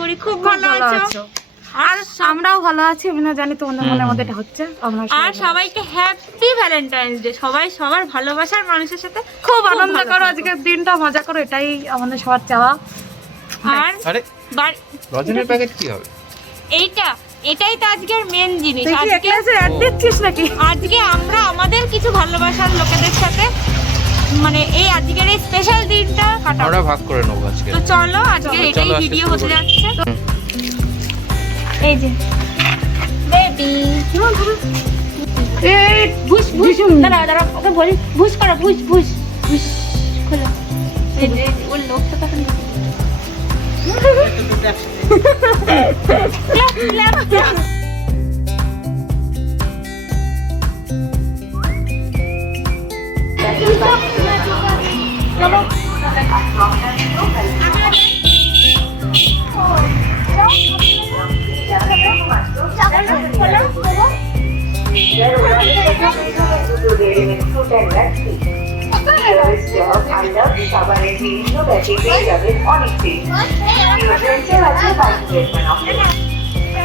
করি খুব ভালো আছো। আর আমরাও ভালো আছি, আমি না জানি তোমাদের মনে মধ্যে এটা হচ্ছে। আর সবাইকে হ্যাপি ভ্যালেন্টাইন্স ডে। সবাই সবার ভালোবাসার মানুষের সাথে খুব আনন্দ করো আজকের দিনটা, মজা করো, এটাই আমাদের সবার চাওয়া। আর আরে রজনীর প্যাকেট কি হবে? এটাই তো আজকের মেন জিনিস। আজকে আমরা আমাদের কিছু ভালোবাসার লোকেদের সাথে মানে এই আজকের এই স্পেশাল দিনটা কাটাবো, আমরা ভাগ করে নেবো আজকে। তো চলো আজকে এটাই ভিডিও হতে যাচ্ছে। এই যে বেবি এই বুশ বুশ দাঁড়া ওকে বলি বুশ করো, বুশ বুশ বুশ খোলো। এই যে ওর লোকটা তখন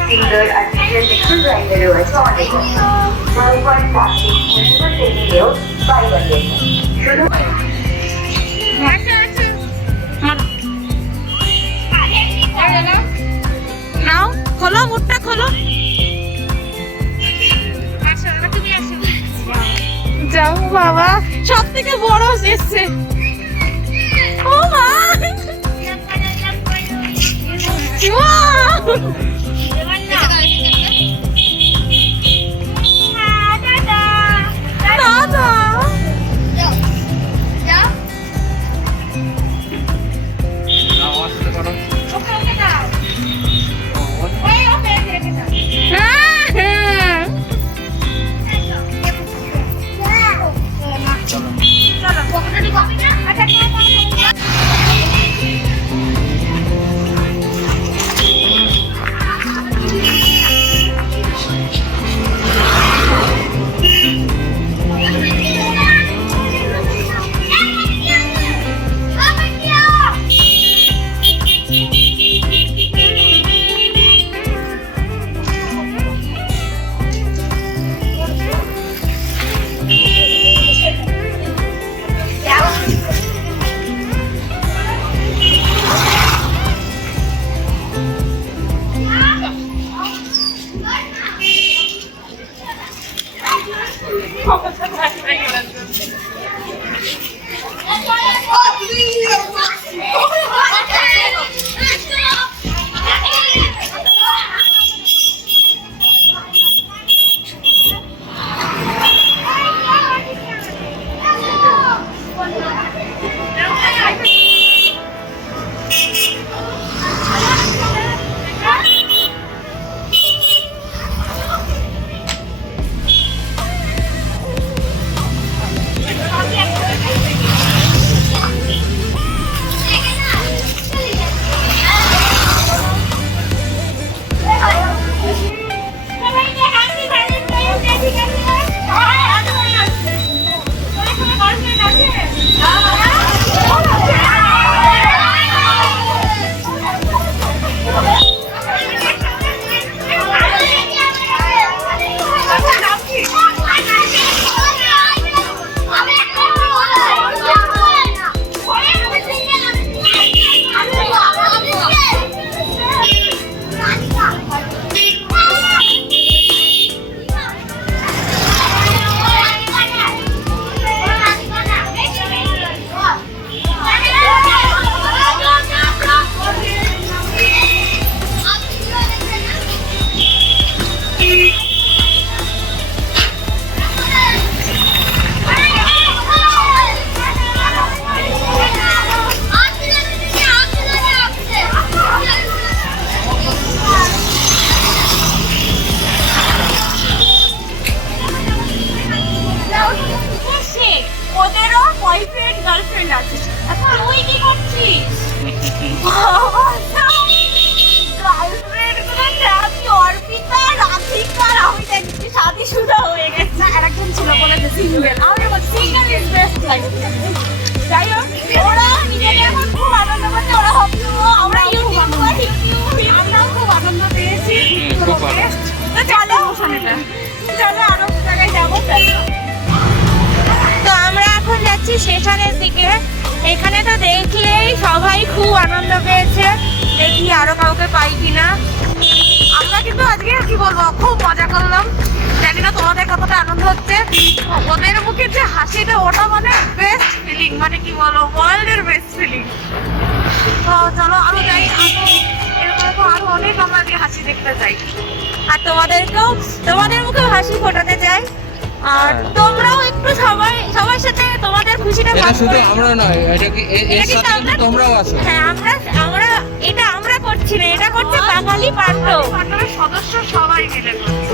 সিঙ্গার আর্টিফিশিয়াল মিক্সার গ্রাইন্ডার রয়েছে অনেক জয়গড় প্লাস্টিক মুনিমা টেবিলেও বাইরে শুধু নাও খোলো, মুখটা খোলো। যাও বাবা, সব থেকে বড় এসছে। ও মা বয়ফ্রেন্ড গার্লফ্রেন্ড আছে। এখন তুই কি করছিস? গার্লফ্রেন্ড গুলো আমি অর্পিতা, রাধিকা, আমি দেখছি শাদীশুদা হয়ে গেছে। আরেকজন ছিল বলে যে সিঙ্গেল। আমি বলছি সিঙ্গেল ইজ বেস্ট লাইফ। যাই হোক, ওরা নিজেদের এখন খুব আনন্দ করছে। ওরা ভাবছে আমরা ইউটিউব খুব ভালো। তো চলো চলো আরো জায়গায় যাবো। তো আমরা এখন যাচ্ছি স্টেশনের দিকে। এখানে তো দেখলেই সবাই খুব আনন্দ পেয়েছে, দেখি আরো কাউকে পাই কিনা। আমরা কিন্তু আজকে কি বলবো খুব মজা করলাম, জানি না তোমাদের কতটা আনন্দ হচ্ছে। ওদের মুখে যে হাসিটা ওটা মানে বেস্ট ফিলিং, মানে কি বলবো ওয়ার্ল্ডের বেস্ট ফিলিং। তো চলো আরো যাই, এরকম আরো অনেক আমরা আজকে হাসি দেখতে চাই, আর তোমাদের মুখেও হাসি ফোটাতে চাই। আর তোমরাও একটু সবার সাথে তোমাদের খুশিটা এটা ভাগ শুধু করে আমরা নয়, এটা কি এর সাথে কিন্তু তোমরাও আছো। হ্যাঁ আমরা এটা আমরা করছি না, এটা করছে বাঙালি পাঠক সদস্য সবাই মিলে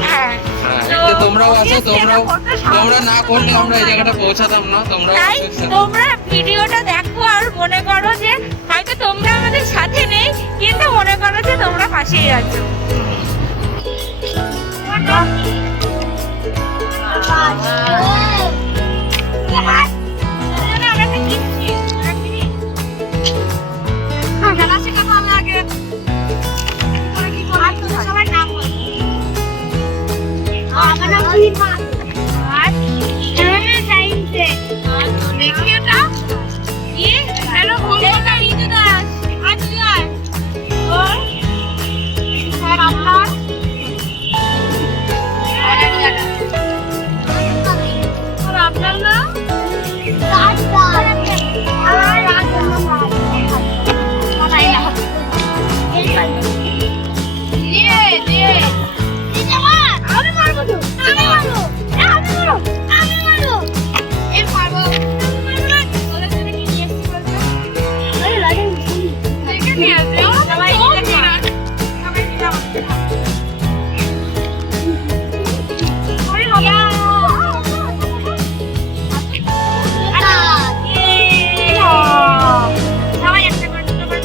হ্যাঁ। হ্যাঁ, তো এটা তোমরাও আছো, obviously এটা করতে সাহায্য তোমরা না করলে আমরা এই জায়গাটা পৌঁছাতাম না। তোমরা তাই তোমরা ভিডিওটা দেখো আর মনে করো যে হয়তো তোমরা আমাদের সাথে নেই, কিন্তু মনে করো যে তোমরা পাশেই আছো। খেলা শেখা ভালো লাগে। সবার নাম বলো। আমার নাম রীমা। আর আমার নাম সাইন্সে। দেখি এটা কি হ্যালো বলবো না রিতু দাস। আচ্ছা ওর স্যার আপনার আর আপনার নাম রাজদা। আর রাজদা মানাইলা আমি মারবো তো, আমি মারবো, আমি মারবো, আমি মারবো, এর মারবো। বলে তুমি কি নিয়ে এসেছি বলতো? আরে লাগে দেখে নিয়ে আসো সবাই দেখে না সবাই নিয়ে যাও। ওরে বাবা সবাই একটা করে দুটো করে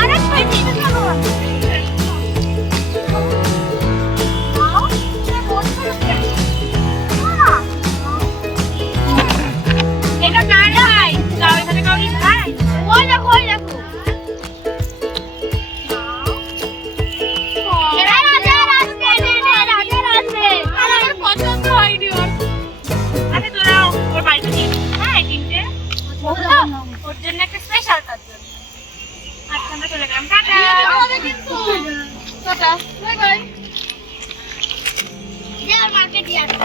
আরেক পাইছি এটা খাবো। এটা কার ভাই? যাও এখানে কাউরি ভাই? ওই দেখো ওই দেখো। এটা রাজার আছে, এটা রাজার আছে। আমার পছন্দ হয়নি ওর। আরে তোরা ওর বাড়িতে নিয়ে হ্যাঁ তিনটে ওর জন্য একটা স্পেশাল তার জন্য। আচ্ছা আমরা চলে গেলাম, টাটা। কিন্তু টাটা বাই বাই। যাও মার্কেটে আসো।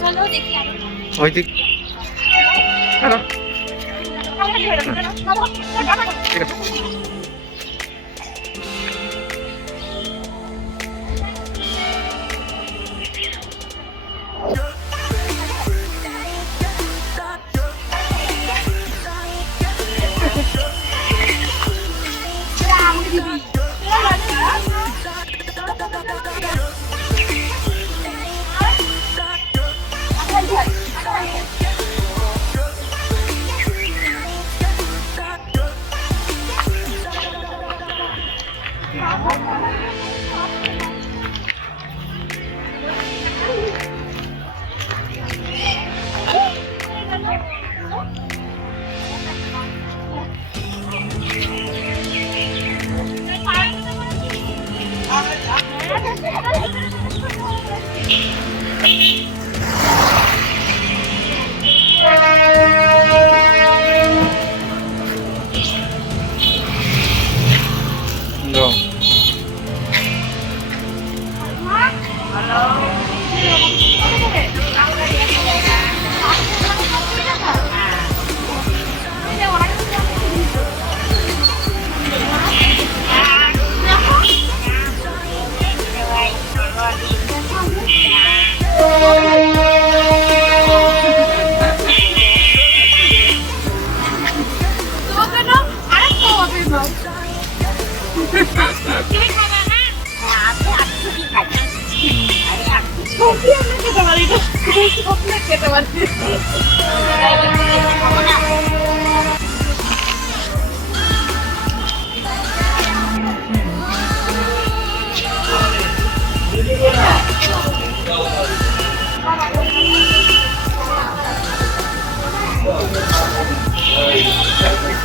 চলো দেখি আরো ওই দিক হ্যালো ঠিক আছে। যাও। খেতে পারছি Thank you.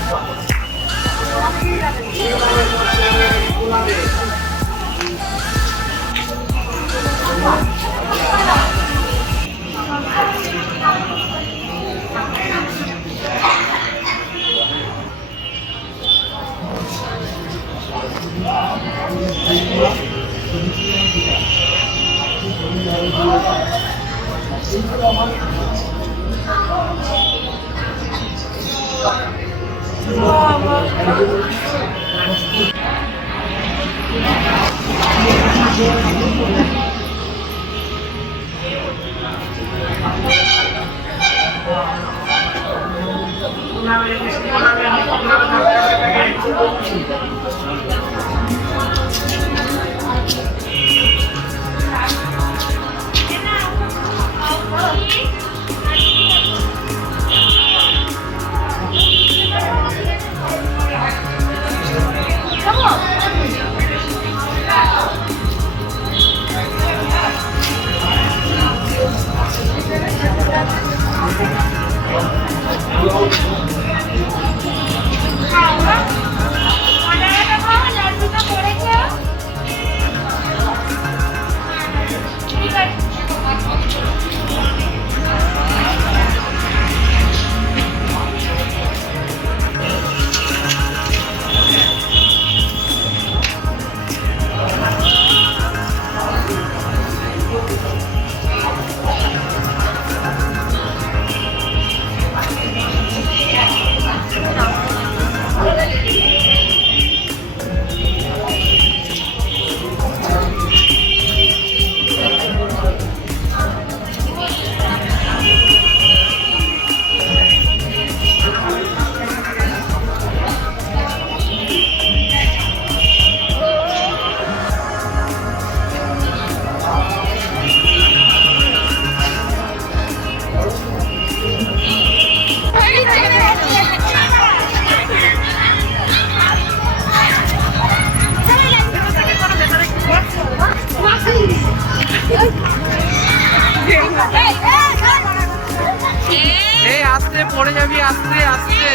এই আস্তে পড়ে যাবি, আস্তে আস্তে।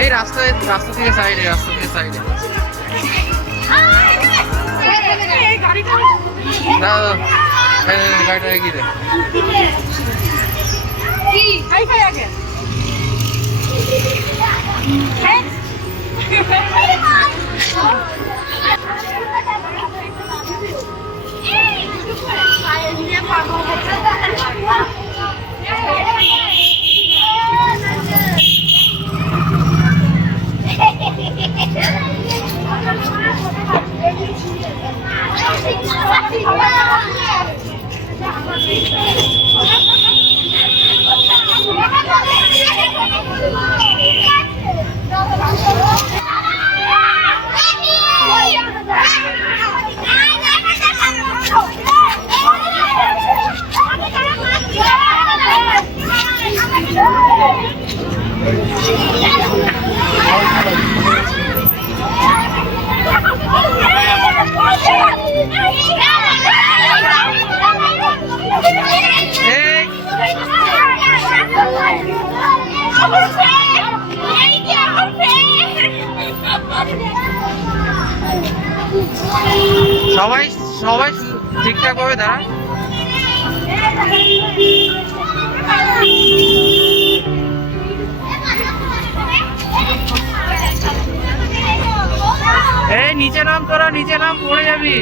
এই রাস্তা থেকে সাইডে, রাস্তা থেকে সাইডে। গাড়িটা এগিয়ে দে। সবাই সবাই ঠিকঠাক ভাবে দাঁড়া। এই নিচে নাম, তোরা নিচে নাম, পড়ে যাবি।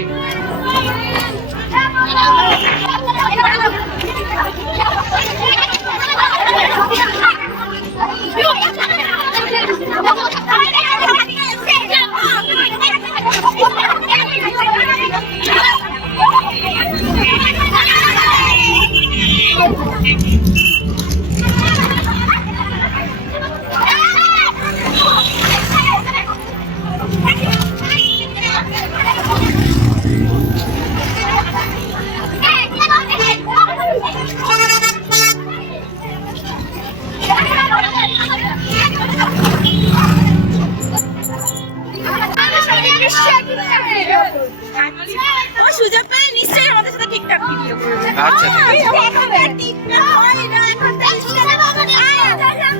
সুযোগ পেলে নিশ্চয়ই আমাদের সাথে ঠিকঠাক ভিডিও করবে। আচ্ছা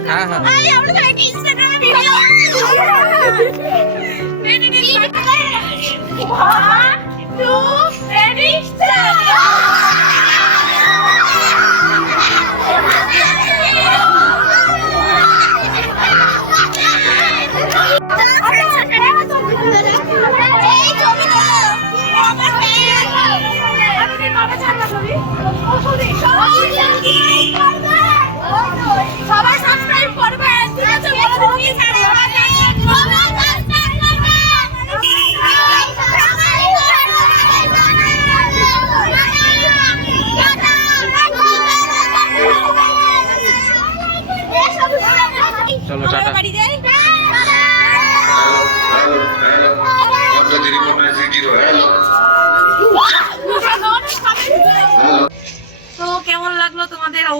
হ্যাঁ হ্যাঁ, আমরা তো একটা ইনস্টাগ্রামে ভিডিও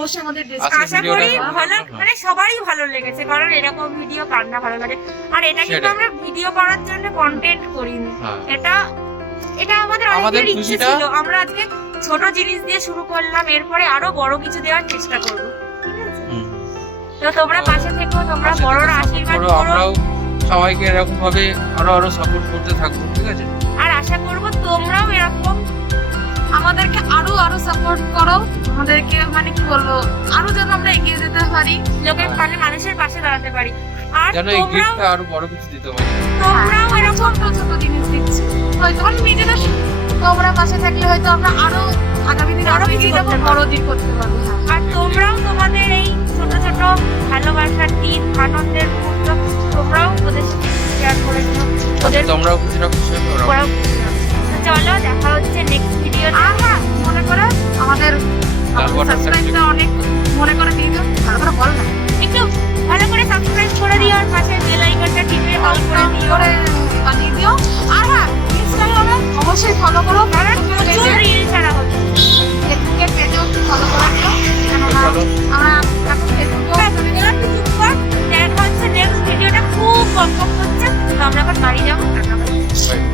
অবশ্যই আমাদের আজকের আশা ভিডিওটা করি ভালো ভালো, লাগলো। মানে সবারই ভালো লেগেছে, কারণ এরকম ভিডিও কার না ভালো লাগে। আর এটা কিন্তু সেটাই। আমরা ভিডিও করার জন্য কন্টেন্ট করিনি, হ্যাঁ। এটা এটা আমাদের আমাদের অনেকের ইচ্ছে খুশিটা- ছিল। আমরা আজকে ছোট জিনিস দিয়ে শুরু করলাম, এরপরে আরো বড় কিছু দেওয়ার চেষ্টা করবো, ঠিক আছে? হুম। তো তোমরা পাশে থেকো, তোমরা পাশে থেকে বড়রা support আশীর্বাদ করো, করো, আমরাও সবাইকে এরকম ভাবে আরো সাপোর্ট করতে থাকবো, ঠিক আছে? আর আশা করবো তোমরাও এরকম আমাদেরকে আরো সাপোর্ট করো, আমাদেরকে মানে কি বলবো, আরো যেন আমরা এগিয়ে যেতে পারি। লোকের মানে মানুষের পাশে দাঁড়াতে পারি। আর যেন এই তোমরাও গিফটটা আরো বড় কিছু দিতে পারি। তোমরাও আমরা এরকম ছোট ছোট জিনিস দিচ্ছি, হয়তো আমরা নিজেরা তোমরা পাশে থাকলে হয়তো আমরা আরো আগামী দিনে আরো কিছু করতে বড় দিন করতে পারবো। আর তোমরাও তোমাদের এই ছোট ছোট ভালোবাসার দিন, আনন্দের মুহূর্ত তোমরাও ওদের সাথে শেয়ার করে নিও, ওদের তোমরাও খুশিটা খুশি হবে, ওরাও। ওরাও খুশি হবে। তো চলো, দেখা হচ্ছে নেক্সট ভিডিও। আর হ্যাঁ, মনে করে আমাদের তারপর সাবস্ক্রাইবটা অনেক মনে করে দিয়ে দাও, ভালো করে বল না, একটু ভালো করে সাবস্ক্রাইব করে দিও, আর পাশে বেল আইকনটা টিপে অল করে দিও। করে বানিয়ে দিও। আর হ্যাঁ, ইনস্টাগ্রামে অবশ্যই ফলো করো, কারণ প্রচুর রিল ছাড়া হচ্ছে। ফেসবুকের পেজেও ফলো করে দিও, কেননা চলো। আমরা এখন ফেসবুকেও এবার তুই চুপ কর। দেখা হচ্ছে নেক্সট ভিডিওটা খুব কম হচ্ছে, তো আমরা এখন বাড়ি যাবো। টাটা। Bye.